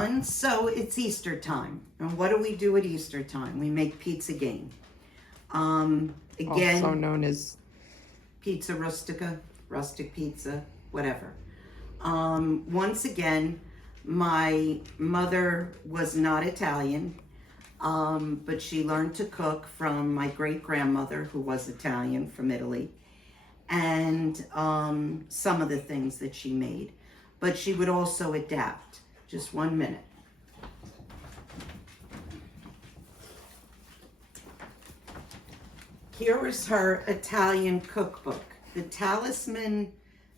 everyone. So it's Easter time. And what do we do at Easter time? We make pizza Gaina. Again, also known as pizza rustica, rustic pizza, whatever. Once again, my mother was not Italian, but she learned to cook from my great-grandmother, who was Italian from Italy, and some of the things that she made. But she would also adapt. Just 1 minute. Here is her Italian cookbook, the Talisman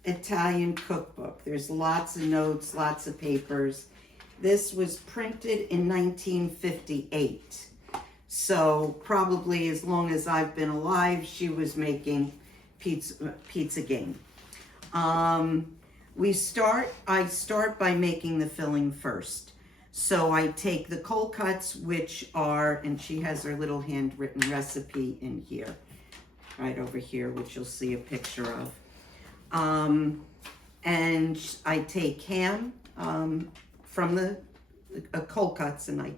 Italian Cookbook. There's lots of notes, lots of papers. This was printed in 1958. So probably as long as I've been alive, she was making pizza Gaina. I start by making the filling first. So I take the cold cuts, which are, and she has her little handwritten recipe in here, right over here, which you'll see a picture of. And I take ham from the cold cuts, and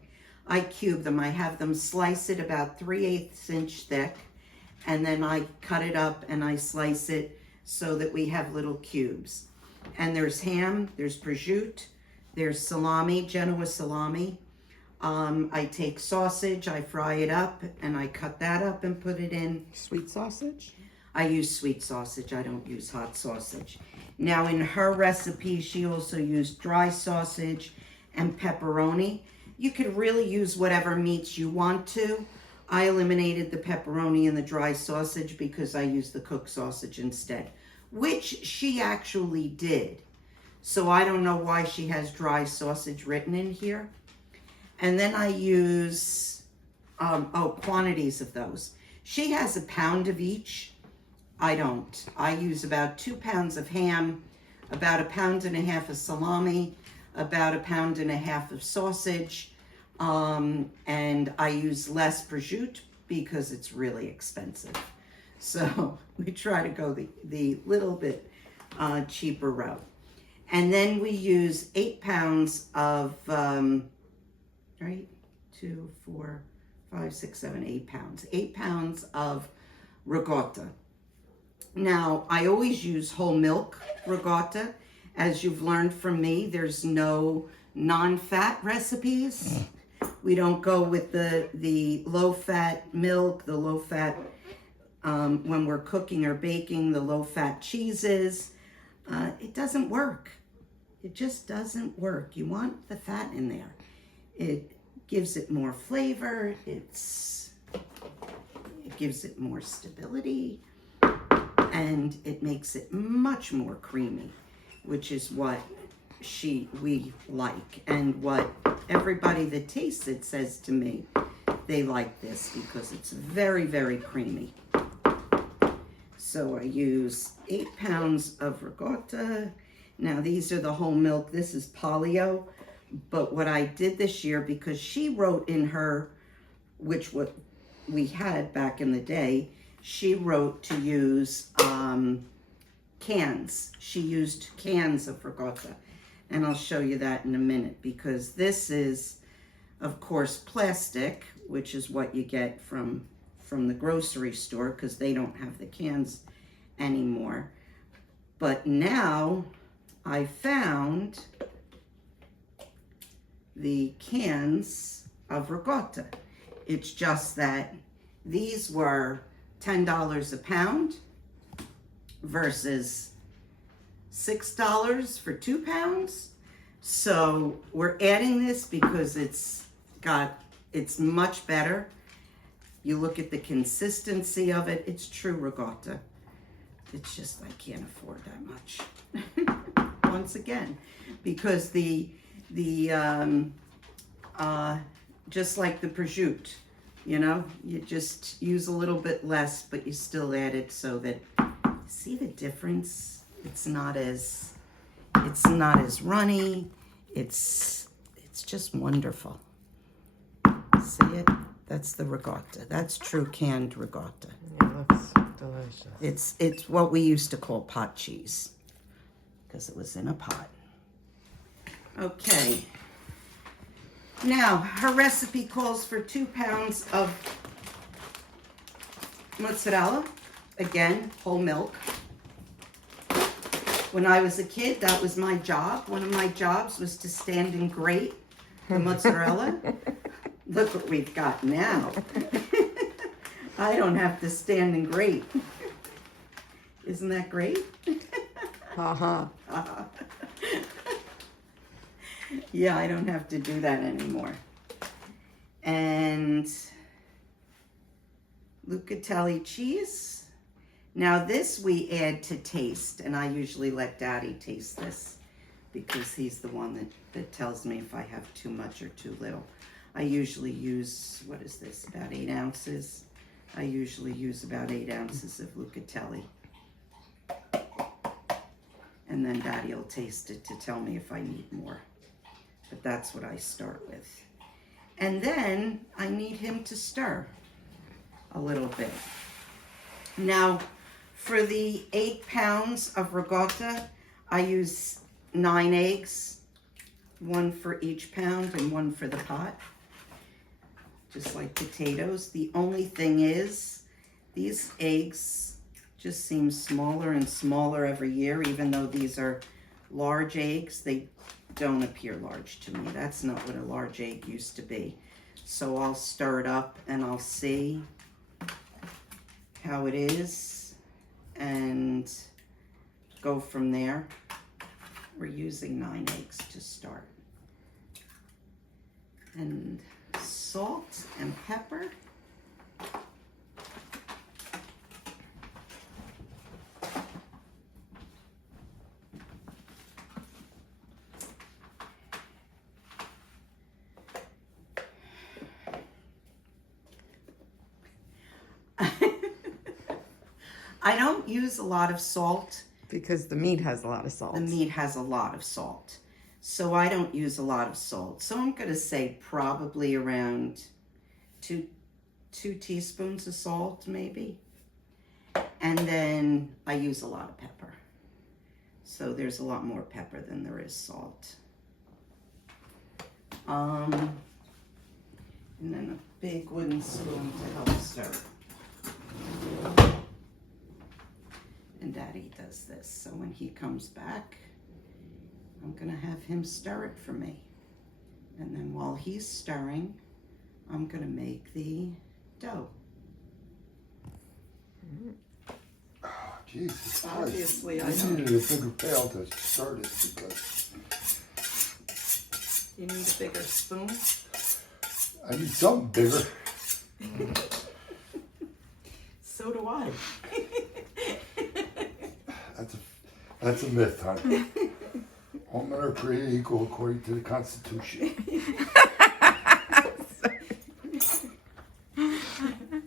I cube them. I have them slice it about 3/8 inch thick, and then I cut it up and I slice it so that we have little cubes. And there's ham, there's prosciutto, there's salami, Genoa salami. I take sausage, I fry it up, and I cut that up and put it in. sweet sausage. I use sweet sausage, I don't use hot sausage. Now in her recipe, she also used dry sausage and pepperoni. You could really use whatever meats you want to. I eliminated the pepperoni and the dry sausage because I used the cooked sausage instead, which she actually did. So I don't know why she has dry sausage written in here. And then I use, quantities of those. She has 1 pound of each. I don't. I use about 2 pounds of ham, about 1.5 pounds of salami, about 1.5 pounds of sausage, and I use less prosciutto because it's really expensive. So we try to go the little bit cheaper route. And then we use 8 pounds of, 2, 4, 5, 6, 7, 8 pounds. 8 pounds of ricotta. Now, I always use whole milk ricotta. As you've learned from me, there's no non-fat recipes. We don't go with the low-fat milk, the low-fat, when we're cooking or baking, the low-fat cheeses. It doesn't work. It just doesn't work. You want the fat in there. It gives it more flavor. It gives it more stability. And it makes it much more creamy, which is what we like, and what everybody that tastes it says to me they like this because it's very, very creamy. So I use 8 pounds of ricotta. Now these are the whole milk. This is Polio, but what I did this year, because she wrote in her, which what we had back in the day, she wrote to use cans. She used cans of ricotta. And I'll show you that in a minute, because this is, of course, plastic, which is what you get from the grocery store, because they don't have the cans anymore. But now I found the cans of ricotta. It's just that these were $10 a pound versus $6 for 2 pounds. So we're adding this because it's much better. You look at the consistency of it, it's true ricotta. It's just I can't afford that much. Once again, because just like the prosciutto, you know, you just use a little bit less, but you still add it so that, see the difference? It's not as runny. It's just wonderful. See it? That's the ricotta. That's true canned ricotta. Yeah, looks delicious. It's what we used to call pot cheese because it was in a pot. Okay. Now, her recipe calls for 2 pounds of mozzarella. Again, whole milk. When I was a kid, that was my job. One of my jobs was to stand and grate the mozzarella. Look what we've got now. I don't have to stand and grate. Isn't that great? Uh-huh. Yeah, I don't have to do that anymore. And Lucatelli cheese. Now this we add to taste, and I usually let Daddy taste this because he's the one that tells me if I have too much or too little. I usually use, what is this, about 8 ounces. I usually use about 8 ounces of Lucatelli. And then Daddy will taste it to tell me if I need more. But that's what I start with. And then I need him to stir a little bit. Now, for the 8 pounds of ricotta, I use 9 eggs, 1 for each pound and 1 for the pot. Just like potatoes. The only thing is, these eggs just seem smaller and smaller every year, even though these are large eggs. They don't appear large to me. That's not what a large egg used to be. So I'll stir it up and I'll see how it is and go from there. We're using 9 eggs to start. And salt and pepper. I don't use a lot of salt. Because the meat has a lot of salt. The meat has a lot of salt. So I don't use a lot of salt. So I'm going to say probably around two teaspoons of salt, maybe. And then I use a lot of pepper. So there's a lot more pepper than there is salt. And then a big wooden spoon to help stir. And Daddy does this. So when he comes back, I'm gonna have him stir it for me. And then while he's stirring, I'm gonna make the dough. Oh, Jesus Christ. Obviously, I I don't. needed a bigger pail to start it because You need a bigger spoon? I need something bigger. So do I. That's a myth, honey. All men are created equal according to the Constitution.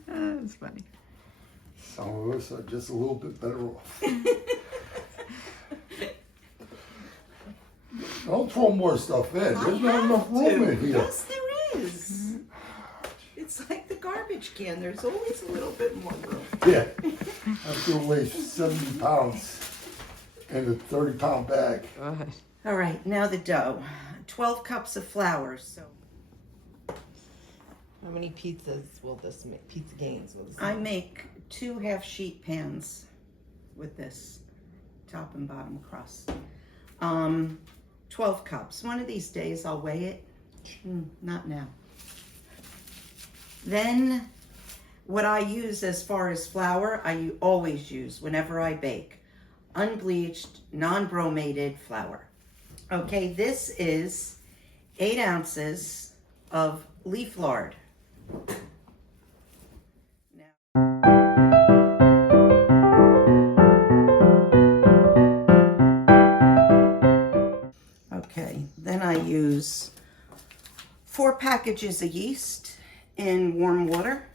That's funny. Some of us are just a little bit better off. Don't throw more stuff in. There's not enough room in here. Yes, there is. It's like the garbage can. There's always a little bit more room. Yeah. I have weigh 70 pounds in a 30-pound bag. God. All right, now the dough. 12 cups of flour. So How many pizzas will this make? Pizza gains will this I make? make 2 half-sheet pans with this top and bottom crust. 12 cups. One of these days I'll weigh it. Not now. Then what I use as far as flour, I always use whenever I bake unbleached, non-bromated flour. Okay, this is 8 ounces of leaf lard. Okay, then I use 4 packages of yeast in warm water.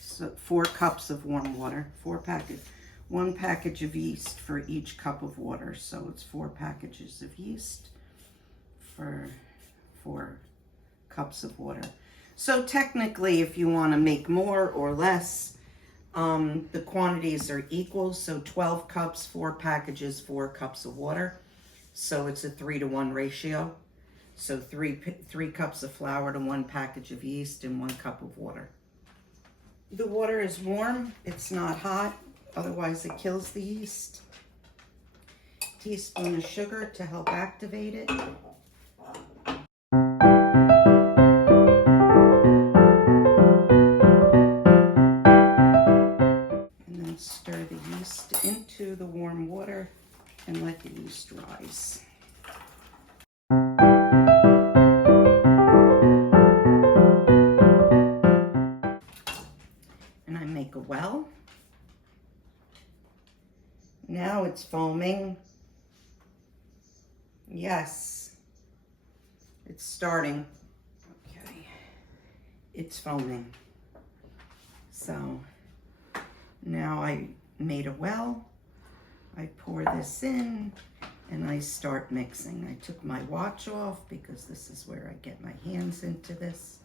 So 4 cups of warm water, 1 package of yeast for each cup of water. So it's 4 packages of yeast for 4 cups of water. So technically, if you want to make more or less, the quantities are equal. So 12 cups, 4 packages, 4 cups of water. So it's a 3-to-1 ratio. So three cups of flour to 1 package of yeast and 1 cup of water. The water is warm, it's not hot, otherwise it kills the yeast. Teaspoon of sugar to help activate it. And then stir the yeast into the warm water and let the yeast rise. And I make a well. Now it's foaming. Yes, it's starting. Okay, it's foaming. So now I made a well. I pour this in and I start mixing. I took my watch off because this is where I get my hands into this.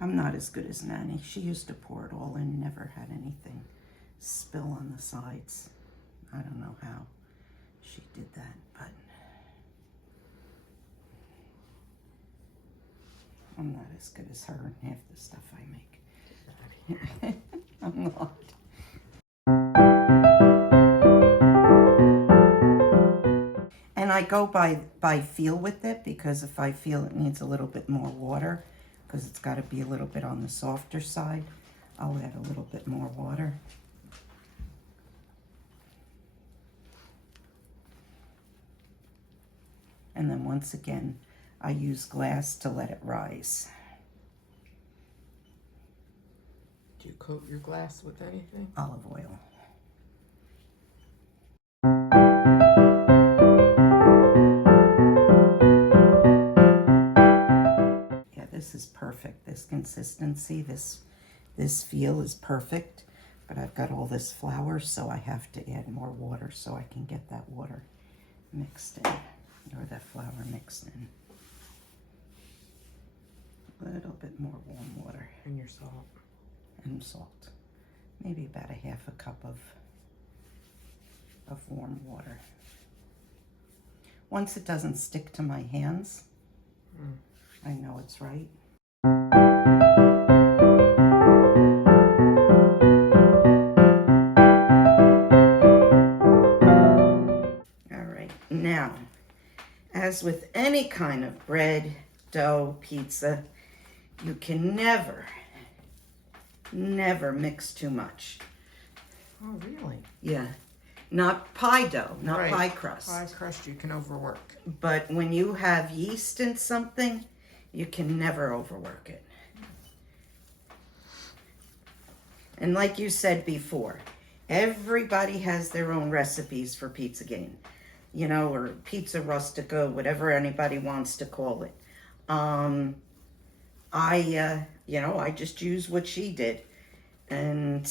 I'm not as good as Nanny. She used to pour it all in, never had anything spill on the sides. I don't know how she did that, but I'm not as good as her in half the stuff I make. I'm not. And I go by feel with it, because if I feel it needs a little bit more water, because it's got to be a little bit on the softer side, I'll add a little bit more water. And then once again, I use glass to let it rise. Do you coat your glass with anything? Olive oil. Yeah, this is perfect. This consistency, this feel is perfect. But I've got all this flour, so I have to add more water so I can get that water mixed in. Or that flour mixed in. A little bit more warm water. And your salt. And salt. Maybe about a half a cup of warm water. Once it doesn't stick to my hands, I know it's right. All right, now, as with any kind of bread, dough, pizza, you can never mix too much. Oh, really? Yeah. Not pie dough, not Right. pie crust. Pie crust you can overwork. But when you have yeast in something, you can never overwork it. And like you said before, everybody has their own recipes for pizza Gaina, you know, or pizza rustica, whatever anybody wants to call it. I just use what she did, and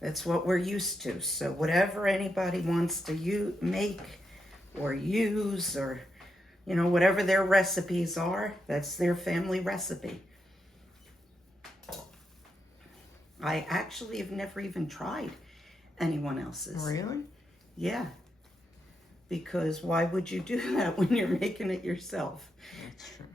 that's what we're used to. So whatever anybody wants to make or use, or, you know, whatever their recipes are, that's their family recipe. I actually have never even tried anyone else's. Really? Yeah. Because why would you do that when you're making it yourself? That's true.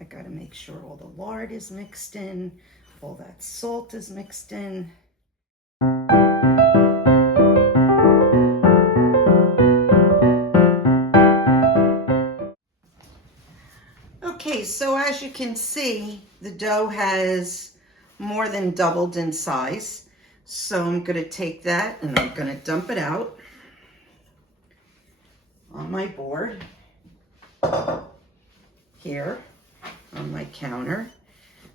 I gotta make sure all the lard is mixed in, all that salt is mixed in. Okay, so as you can see, the dough has more than doubled in size. So I'm gonna take that and I'm gonna dump it out on my board here on my counter.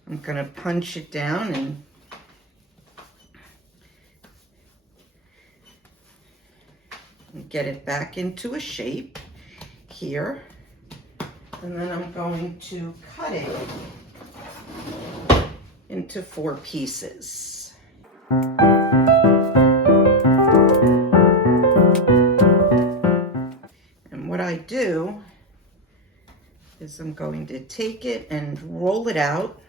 I'm gonna punch it down and get it back into a shape here. And then I'm going to cut it into 4 pieces. And what I do is I'm going to take it and roll it out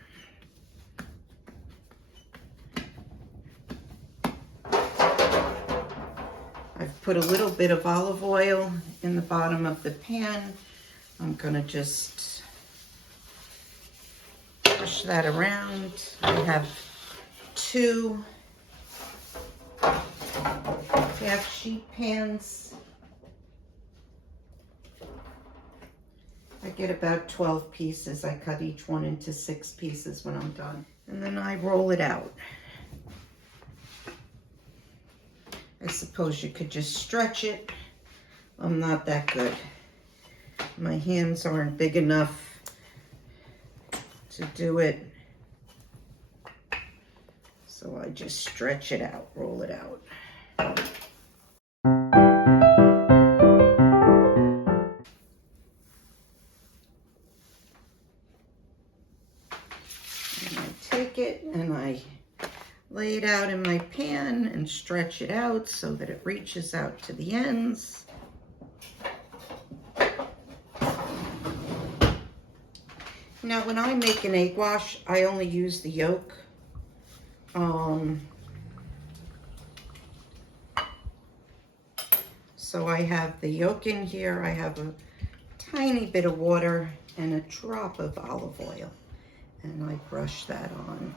put a little bit of olive oil in the bottom of the pan. I'm gonna just push that around. I have 2 half sheet pans. I get about 12 pieces. I cut each one into 6 pieces when I'm done. And then I roll it out. I suppose you could just stretch it. I'm not that good. My hands aren't big enough to do it. So I just stretch it out, roll it out. And I take it and I lay it out in my pan and stretch it out so that it reaches out to the ends. Now, when I make an egg wash, I only use the yolk. So I have the yolk in here. I have a tiny bit of water and a drop of olive oil. And I brush that on.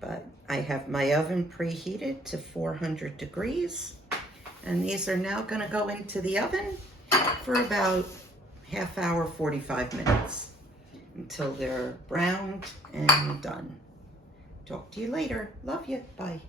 But I have my oven preheated to 400 degrees. And these are now going to go into the oven for about half hour, 45 minutes until they're browned and done. Talk to you later. Love you. Bye.